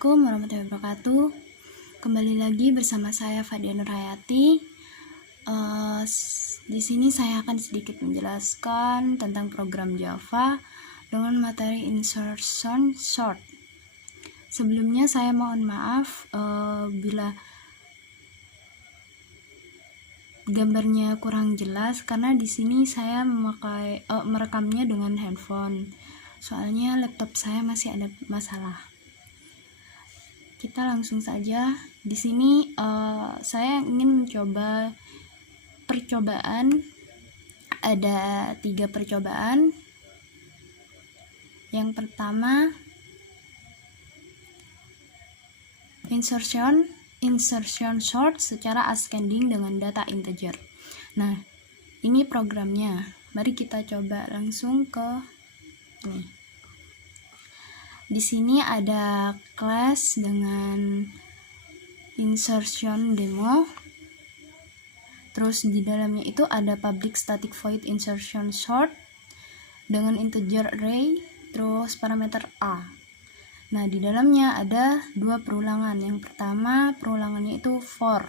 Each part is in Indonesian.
Assalamualaikum warahmatullahi wabarakatuh. Kembali lagi bersama saya Fadia Nurhayati. Di sini saya akan sedikit menjelaskan tentang program Java dengan materi insertion sort. Sebelumnya saya mohon maaf bila gambarnya kurang jelas karena di sini saya merekamnya dengan handphone. Soalnya laptop saya masih ada masalah. Kita langsung saja. Di sini saya ingin mencoba percobaan. Ada 3 percobaan. Yang pertama, insertion sort secara ascending dengan data integer. Nah, ini programnya. Mari kita coba langsung ke ini. Di sini ada class dengan insertion demo. Terus di dalamnya itu ada public static void insertion sort dengan integer array, terus parameter a. Nah, di dalamnya ada 2 perulangan. Yang pertama, perulangannya itu for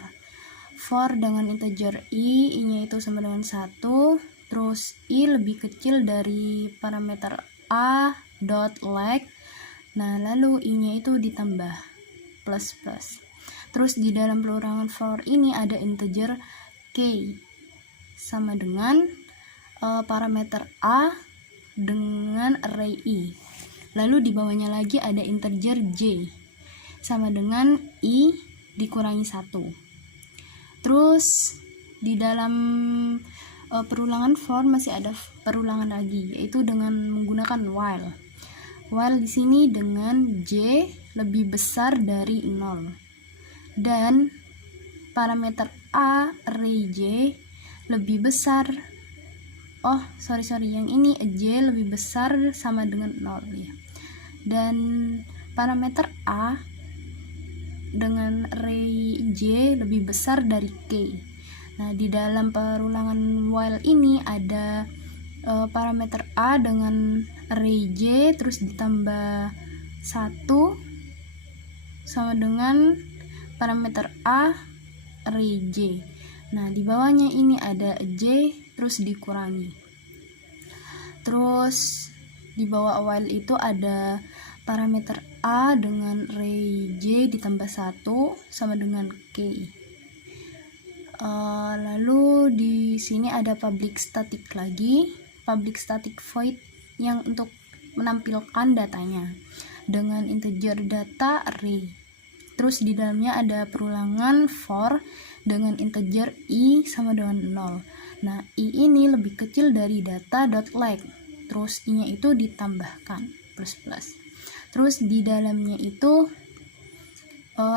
dengan integer i-nya itu sama dengan 1, terus i lebih kecil dari parameter a dot leg. Nah, lalu i-nya itu ditambah plus. Terus di dalam perulangan for ini ada integer k sama dengan parameter a dengan array i. Lalu di bawahnya lagi ada integer j sama dengan i dikurangi 1. Terus di dalam perulangan for masih ada perulangan lagi, yaitu dengan menggunakan while di sini dengan j lebih besar dari 0 dan parameter a array j lebih besar. Yang ini j lebih besar sama dengan 0 ya. Dan parameter a dengan array j lebih besar dari k. Nah, di dalam perulangan while ini ada parameter a dengan array j terus ditambah 1 sama dengan parameter a array j. Nah, di bawahnya ini ada j terus dikurangi. Terus di bawah while itu ada parameter a dengan array j ditambah 1 sama dengan k. Lalu di sini ada public static lagi, public static void yang untuk menampilkan datanya dengan integer data array. Terus di dalamnya ada perulangan for dengan integer i sama dengan 0. Nah, i ini lebih kecil dari data.leg. Terus i-nya itu ditambahkan plus. Terus di dalamnya itu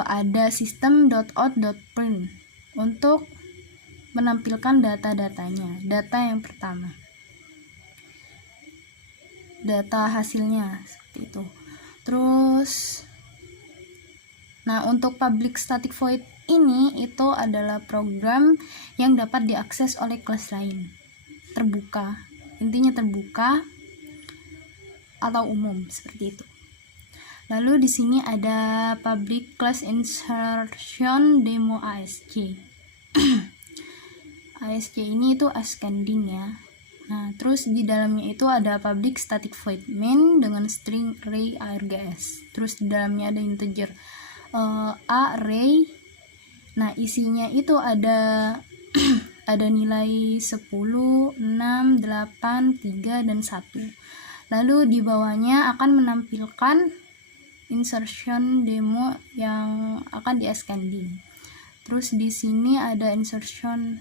ada system.out.print untuk menampilkan data-datanya. Data yang pertama, data hasilnya seperti itu. Terus nah, untuk public static void ini itu adalah program yang dapat diakses oleh kelas lain, terbuka, intinya terbuka atau umum seperti itu. Lalu di sini ada public class insertion demo ASC. ASC ini itu ascending ya. Nah, terus di dalamnya itu ada public static void main dengan string array args. Terus di dalamnya ada integer array. Nah, isinya itu ada ada nilai 10, 6, 8, 3 dan 1. Lalu di bawahnya akan menampilkan insertion demo yang akan di ascending. Terus di sini ada insertion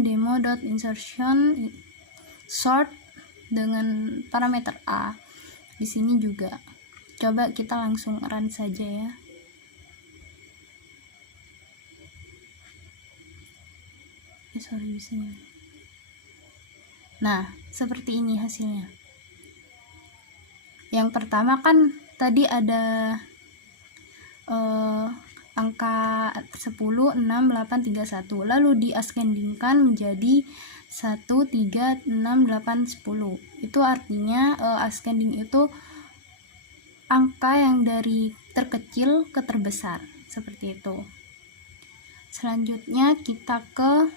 demo.insertion sort dengan parameter a. Di sini juga. Coba kita langsung run saja ya. Nah, seperti ini hasilnya. Yang pertama kan tadi ada angka 10, 6, 8, 3, 1. Lalu di ascendingkan menjadi 1, 3, 6, 8, 10. Itu artinya ascending itu angka yang dari terkecil ke terbesar, seperti itu. Selanjutnya kita ke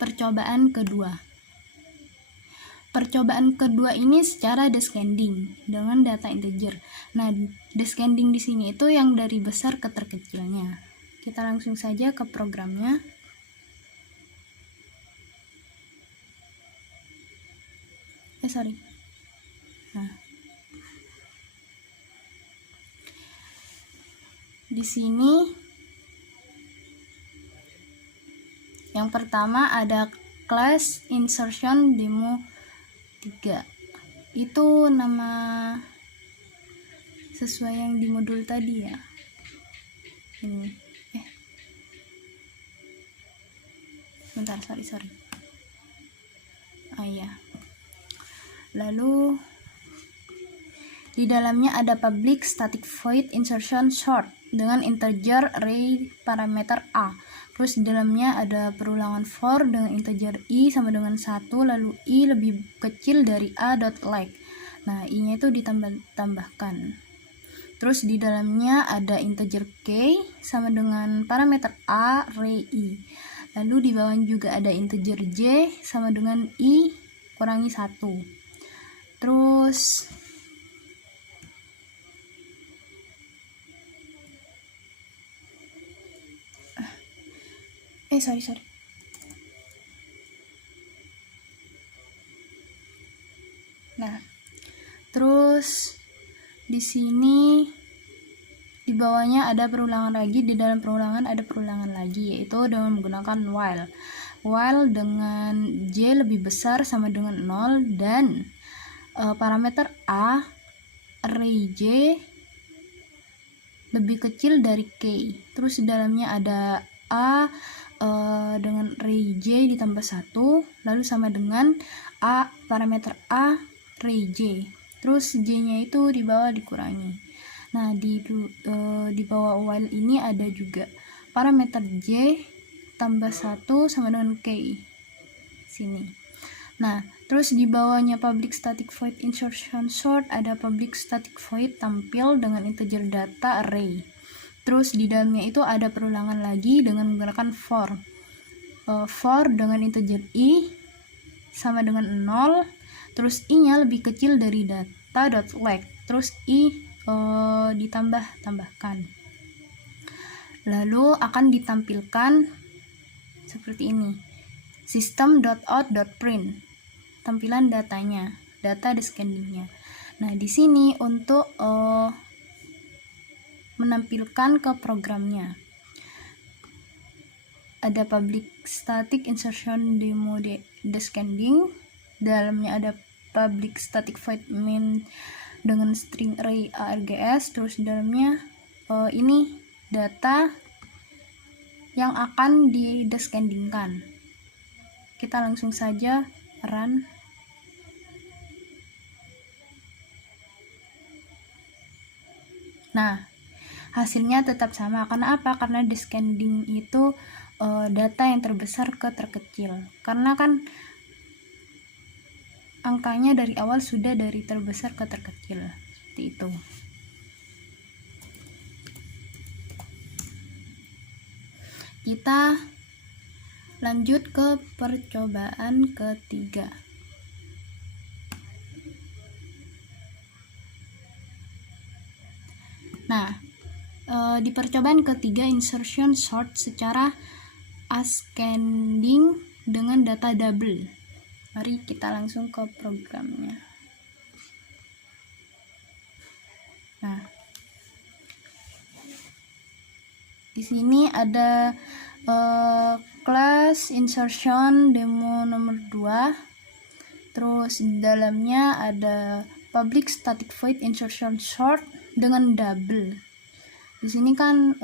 percobaan kedua. Percobaan kedua ini secara descending dengan data integer. Nah, descending di sini itu yang dari besar ke terkecilnya. Kita langsung saja ke programnya. Nah, di sini yang pertama ada class insertion demo 3. Itu nama sesuai yang di modul tadi ya. Ini. Bentar, sorry. Oh iya. Lalu di dalamnya ada public static void insertion sort dengan integer array parameter a. Terus di dalamnya ada perulangan for dengan integer i sama dengan 1, lalu i lebih kecil dari a dot like. Nah, i-nya itu ditambahkan. Terus di dalamnya ada integer k sama dengan parameter a array i. Lalu di bawahnya juga ada integer j sama dengan i kurangi 1. Terus sorry. Nah, terus di sini di bawahnya ada perulangan lagi, di dalam perulangan ada perulangan lagi, yaitu dengan menggunakan while dengan j lebih besar sama dengan 0 dan parameter a array j lebih kecil dari k. Terus di dalamnya ada a dengan array j ditambah 1, lalu sama dengan a parameter a array j. Terus j-nya itu di bawah dikurangi. Nah, di bawah while ini ada juga parameter j tambah 1 sama dengan k sini. Nah, terus di bawahnya public static void insertion sort ada public static void tampil dengan integer data array. Terus di dalamnya itu ada perulangan lagi dengan menggunakan for. For dengan integer i sama dengan 0, terus i-nya lebih kecil dari data.like, terus i ditambahkan. Lalu akan ditampilkan seperti ini. System.out.print. Tampilan datanya, data descendingnya. Nah, di sini untuk menampilkan ke programnya ada public static insertion demo descending, dalamnya ada public static void main dengan string array args, terus di dalamnya ini data yang akan didescendingkan. Kita langsung saja run. Nah, hasilnya tetap sama. Karena apa? Karena descending itu data yang terbesar ke terkecil. Karena kan angkanya dari awal sudah dari terbesar ke terkecil. Seperti itu. Kita lanjut ke percobaan ketiga. Nah, di percobaan ketiga insertion sort secara ascending dengan data double. Mari kita langsung ke programnya. Nah, di sini ada class insertion demo nomor 2. Terus di dalamnya ada public static void insertion sort dengan double. Di sini kan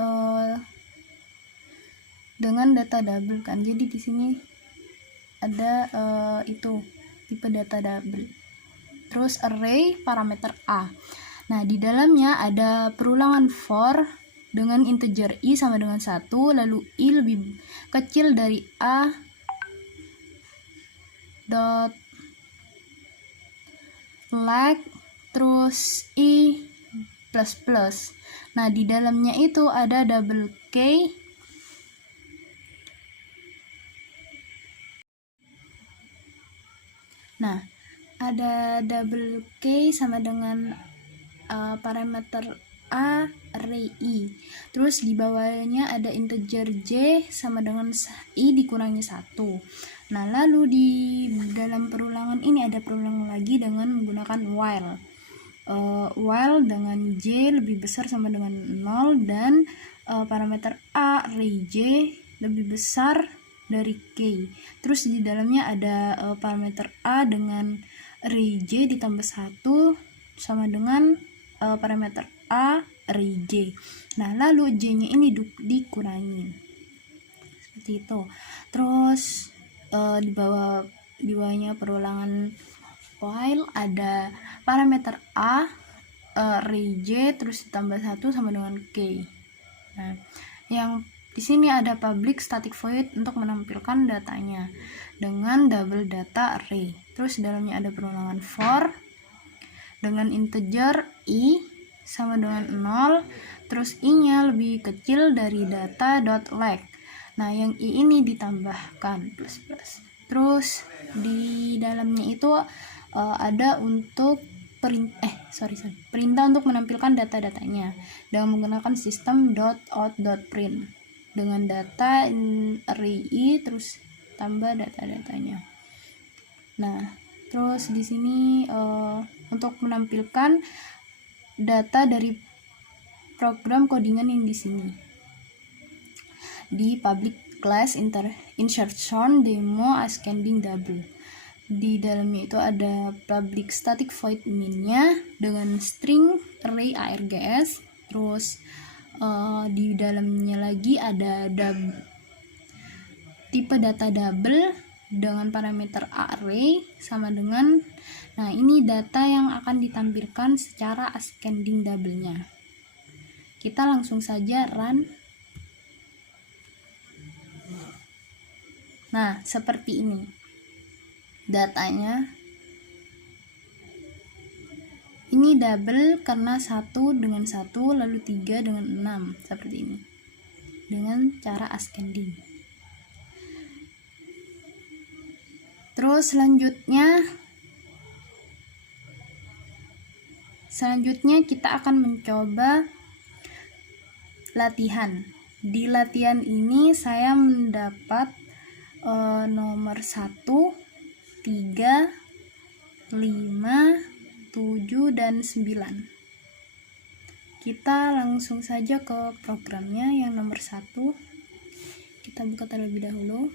dengan data double kan. Jadi di sini ada itu tipe data double. Terus array parameter a. Nah, di dalamnya ada perulangan for dengan integer i sama dengan 1, lalu i lebih kecil dari a dot like terus I plus plus. Nah, di dalamnya itu ada double K. Nah, ada double K sama dengan parameter A, array I. Terus di bawahnya ada integer J sama dengan I dikurangi 1. Nah, lalu di dalam perulangan ini ada perulangan lagi dengan menggunakan while. While dengan J lebih besar sama dengan 0 dan parameter A, array J lebih besar dari K. Terus di dalamnya ada parameter A dengan array J ditambah 1 sama dengan parameter A, array J. Nah, lalu J-nya ini dikurangi. Seperti itu. Terus di bawahnya perulangan while ada parameter A, array J terus ditambah 1 sama dengan K. Nah, yang di sini ada public static void untuk menampilkan datanya dengan double data array. Terus dalamnya ada perulangan for dengan integer I sama dengan 0, terus I-nya lebih kecil dari data.leg. Nah, yang I ini ditambahkan plus plus. Terus di dalamnya itu ada untuk perintah untuk menampilkan data-datanya dengan menggunakan sistem .out.print dengan data array I terus tambah data-datanya. Nah, terus di sini untuk menampilkan data dari program codingan yang di sini di public class insertion demo ascending double. Di dalamnya itu ada public static void min-nya dengan string array args. Terus di dalamnya lagi ada tipe data double dengan parameter array sama dengan, nah ini data yang akan ditampilkan secara ascending double-nya. Kita langsung saja run. Nah, seperti ini datanya. Ini double karena 1 dengan 1 lalu 3 dengan 6 seperti ini dengan cara ascending. Terus selanjutnya kita akan mencoba latihan. Di latihan ini saya mendapat nomor 1, 3, 5, 7, dan 9. Kita langsung saja ke programnya yang nomor 1. Kita buka terlebih dahulu.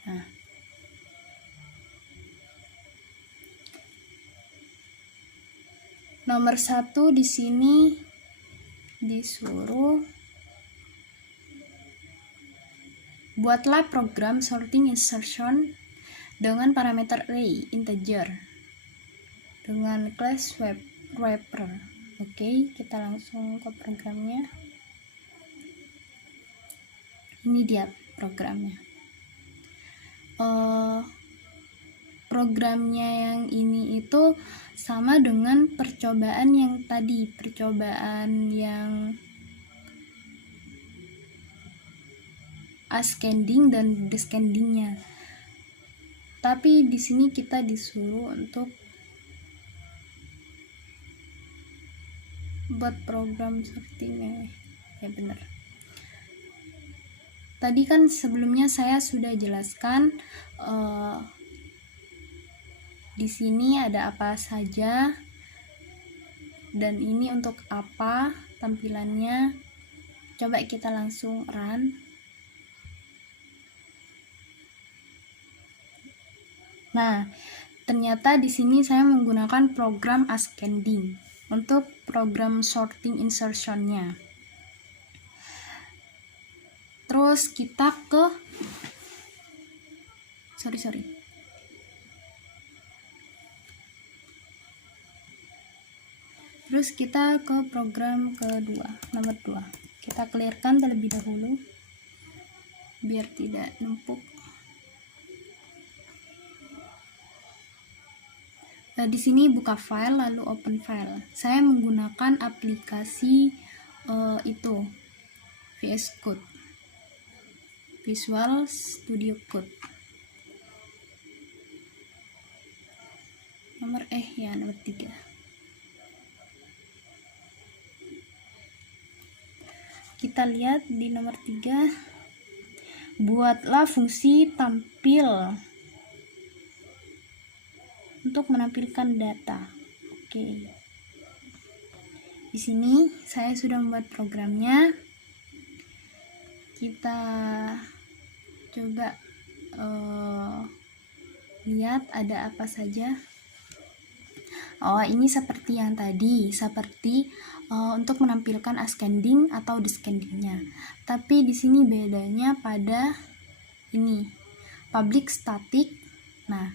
Nah, nomor 1 di sini disuruh buatlah program sorting insertion dengan parameter array integer dengan class wrapper. Oke, kita langsung ke programnya. Ini dia programnya. Programnya yang ini itu sama dengan percobaan yang tadi, percobaan yang ascending dan descendingnya. Tapi di sini kita disuruh untuk buat program sortingnya. Ya benar. Tadi kan sebelumnya saya sudah jelaskan di sini ada apa saja dan ini untuk apa tampilannya. Coba kita langsung run. Nah, ternyata di sini saya menggunakan program ascending untuk program sorting insertion-nya. Terus kita ke Terus kita ke program kedua, nomor 2. Kita clearkan terlebih dahulu biar tidak numpuk. Di sini buka file lalu open file. Saya menggunakan aplikasi itu VS Code, Visual Studio Code. Nomor 3. Kita lihat di nomor 3, buatlah fungsi tampil untuk menampilkan data. Oke. Di sini saya sudah membuat programnya. Kita coba lihat ada apa saja. Oh, ini seperti yang tadi, seperti untuk menampilkan ascending atau descendingnya. Tapi di sini bedanya pada ini, public static. Nah,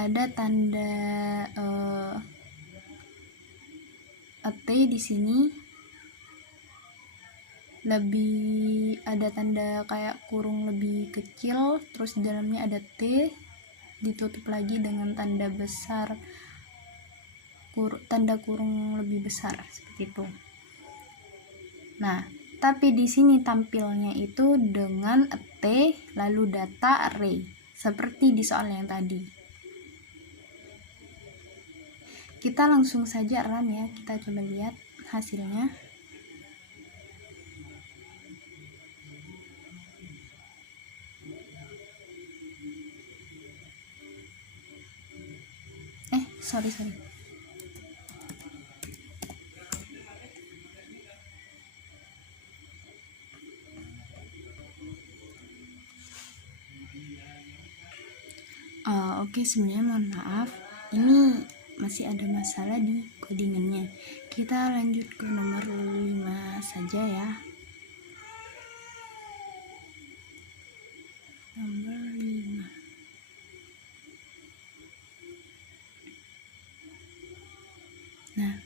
ada tanda T di sini, lebih ada tanda kayak kurung lebih kecil, terus di dalamnya ada T, ditutup lagi dengan tanda besar, tanda kurung lebih besar seperti itu. Nah, tapi di sini tampilnya itu dengan T lalu data array seperti di soal yang tadi. Kita langsung saja run ya, kita coba lihat hasilnya. Sorry. Oke, sebenarnya mohon maaf, ini masih ada masalah di codingannya. Kita lanjut ke nomor 5 saja ya. Nomor 5. Nah,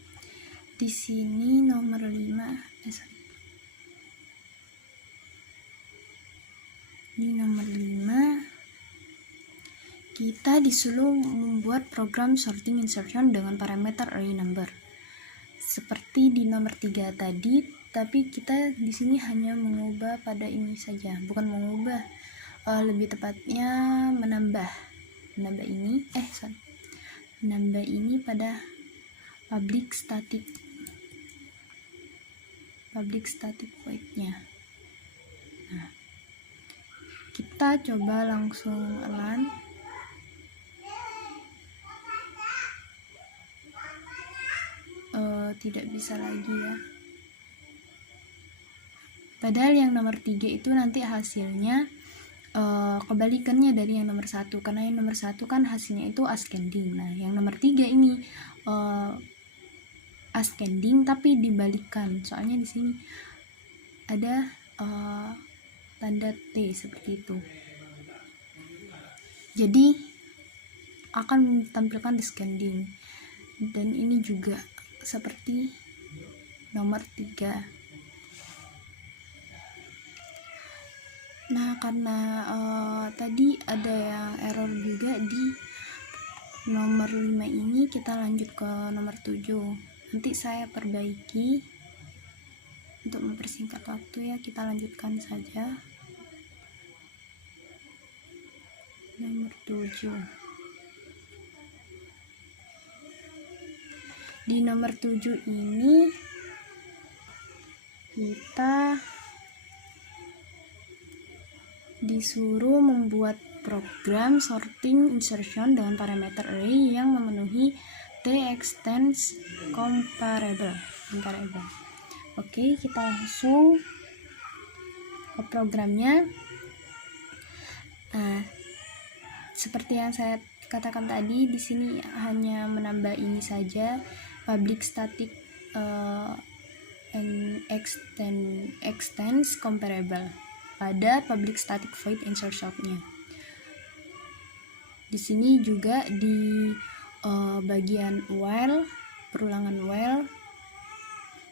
di sini nomor 5, di nomor 5 kita disuruh membuat program sorting insertion dengan parameter array number. Seperti di nomor 3 tadi, tapi kita di sini hanya mengubah pada ini saja, bukan mengubah, lebih tepatnya menambah ini pada public static void-nya. Nah, kita coba langsung run. Tidak bisa lagi ya, padahal yang nomor 3 itu nanti hasilnya kebalikannya dari yang nomor 1, karena yang nomor 1 kan hasilnya itu ascending. Nah, yang nomor 3 ini ascending tapi dibalikan, soalnya di sini ada tanda T seperti itu, jadi akan tampilkan descending. Dan ini juga seperti nomor 3. Nah, karena tadi ada yang error juga di nomor 5 ini, kita lanjut ke nomor 7. Nanti saya perbaiki untuk mempersingkat waktu ya, kita lanjutkan saja. Nomor 7. Di nomor 7 ini kita disuruh membuat program sorting insertion dengan parameter array yang memenuhi T extends comparable. Oke, kita langsung ke programnya. Nah, seperti yang saya katakan tadi, di sini hanya menambah ini saja, public static and extends comparable pada public static void insertion-nya. Di sini juga di bagian while perulangan while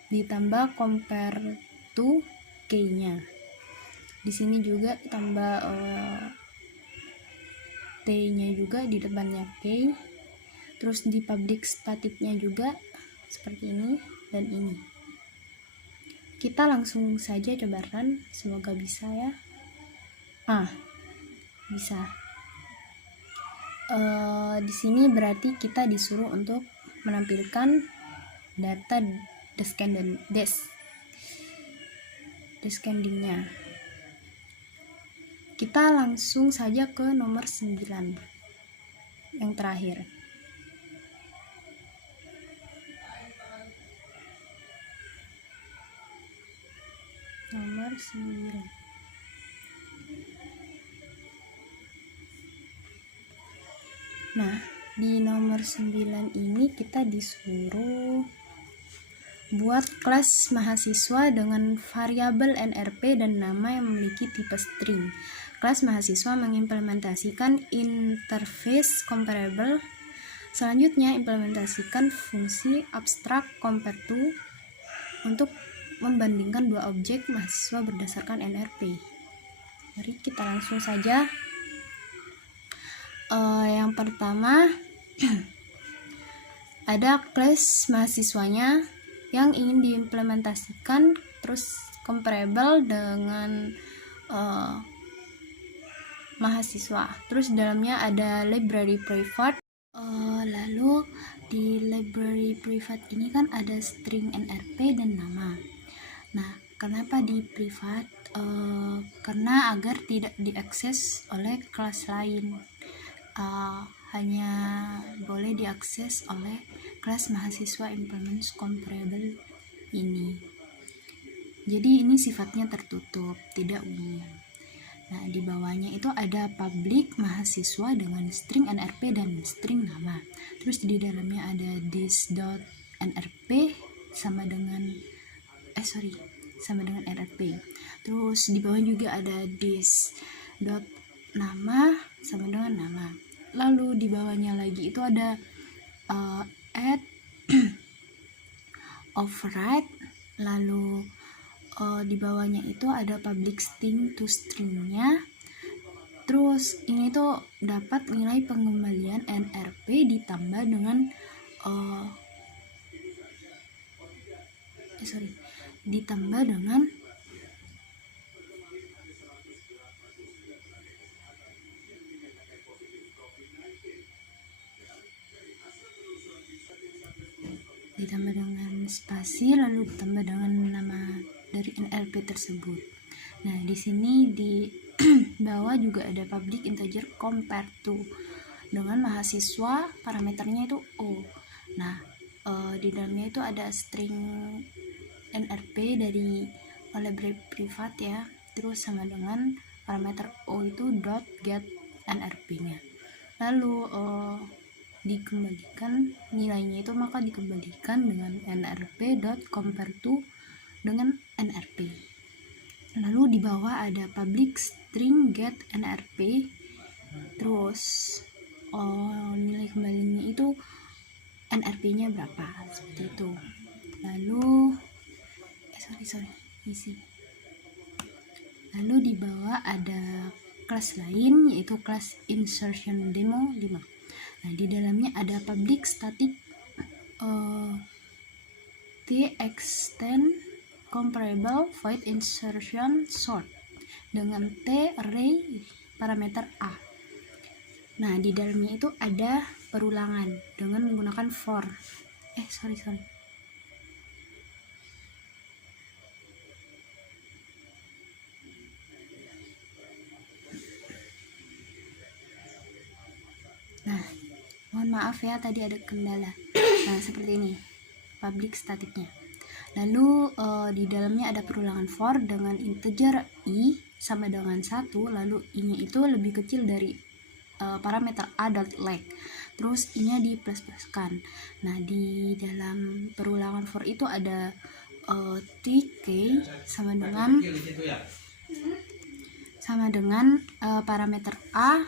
ditambah compare to k-nya. Di sini juga tambah t-nya juga di depannya k. Terus di public staticnya juga seperti ini dan ini. Kita langsung saja coba run, semoga bisa ya. Bisa. Di sini berarti kita disuruh untuk menampilkan data descendingnya. Kita langsung saja ke nomor 9 yang terakhir. Nomor 9. Nah, di nomor 9 ini kita disuruh buat kelas mahasiswa dengan variabel NRP dan nama yang memiliki tipe string. Kelas mahasiswa mengimplementasikan interface comparable. Selanjutnya, implementasikan fungsi abstract compare to untuk membandingkan dua objek mahasiswa berdasarkan NRP. Mari kita langsung saja. Yang pertama ada kelas mahasiswanya yang ingin diimplementasikan, terus comparable dengan mahasiswa. Terus dalamnya ada library private. Lalu di library private ini kan ada string NRP dan nama. Nah, kenapa di private? Karena agar tidak diakses oleh kelas lain. Hanya boleh diakses oleh kelas mahasiswa implements comparable ini. Jadi ini sifatnya tertutup, tidak umum. Nah, di bawahnya itu ada public mahasiswa dengan string NRP dan string nama. Terus di dalamnya ada this.nrp sama dengan NRP. Terus di bawah juga ada this.nama sama dengan nama. Lalu di bawahnya lagi itu ada add override. Lalu di bawahnya itu ada public string to stringnya. Terus ini tuh dapat nilai pengembalian NRP ditambah dengan spasi, lalu ditambah dengan nama dari NRP tersebut. Nah, di sini di bawah juga ada public integer compare to dengan mahasiswa, parameternya itu O. Nah, di dalamnya itu ada string NRP dari library private ya, terus sama dengan parameter O itu .get NRP-nya. Lalu dikembalikan nilainya itu, maka dikembalikan dengan nrp.compare to dengan NRP. Lalu di bawah ada public string get NRP. Terus nilai kembalinya itu NRP-nya berapa, seperti itu. Lalu Lalu di bawah ada kelas lain, yaitu kelas insertion demo 5. Nah, di dalamnya ada public static t-extend comparable void insertion sort dengan t-array parameter a. Nah, di dalamnya itu ada perulangan dengan menggunakan for. Nah, mohon maaf ya, tadi ada kendala. Nah, seperti ini public staticnya. Lalu di dalamnya ada perulangan for dengan integer i sama dengan 1, lalu i-nya itu lebih kecil dari parameter a.leg. Terus i-nya di plus-pluskan. Nah, di dalam perulangan for itu ada tk sama dengan parameter a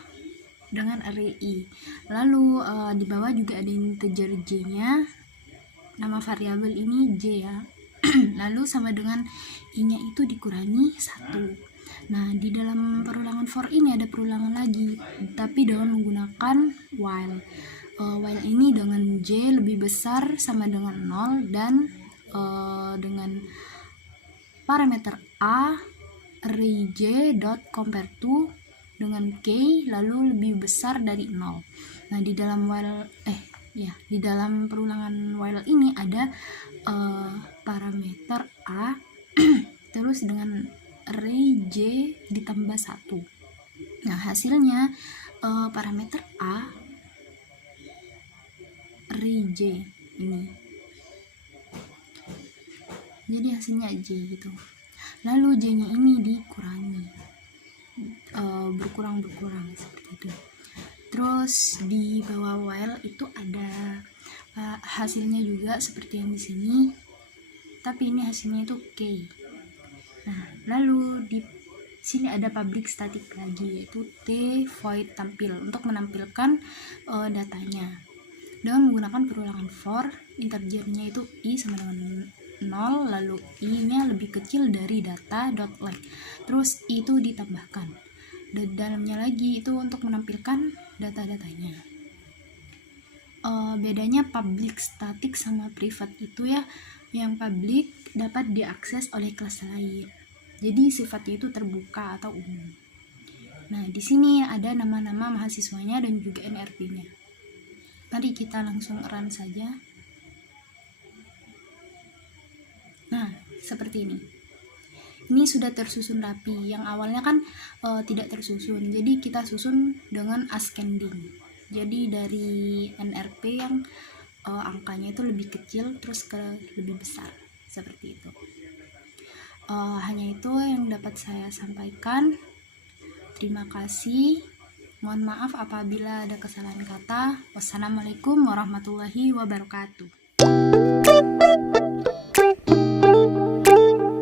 dengan array i. Lalu di bawah juga ada integer j-nya nama variabel ini J ya. Lalu sama dengan I-nya itu dikurangi 1. Nah, di dalam perulangan for ini ada perulangan lagi, tapi dengan menggunakan while. While ini dengan J lebih besar sama dengan 0 dan dengan parameter A array J dot compare to dengan K lalu lebih besar dari 0. Nah, di dalam while di dalam perulangan while ini ada parameter A terus dengan array J ditambah 1. Nah, hasilnya parameter A array J ini. Jadi hasilnya J gitu. Lalu J-nya ini dikurangi. Berkurang seperti itu. Terus di bawah while itu ada hasilnya juga seperti yang di sini, tapi ini hasilnya itu K. Nah, lalu di sini ada public static lagi, yaitu T void tampil untuk menampilkan datanya dengan menggunakan perulangan for. Integernya itu I sama dengan 0, lalu I-nya lebih kecil dari data.length, terus itu ditambahkan di dalamnya lagi itu untuk menampilkan data-datanya. Bedanya public static sama private itu ya, yang public dapat diakses oleh kelas lain, jadi sifatnya itu terbuka atau umum. Nah, di sini ada nama-nama mahasiswanya dan juga NRP-nya. Mari kita langsung run saja. Nah, seperti ini. Ini sudah tersusun rapi. Yang awalnya kan tidak tersusun, jadi kita susun dengan ascending. Jadi dari NRP yang angkanya itu lebih kecil terus ke lebih besar, seperti itu. Hanya itu yang dapat saya sampaikan. Terima kasih. Mohon maaf apabila ada kesalahan kata. Wassalamualaikum warahmatullahi wabarakatuh.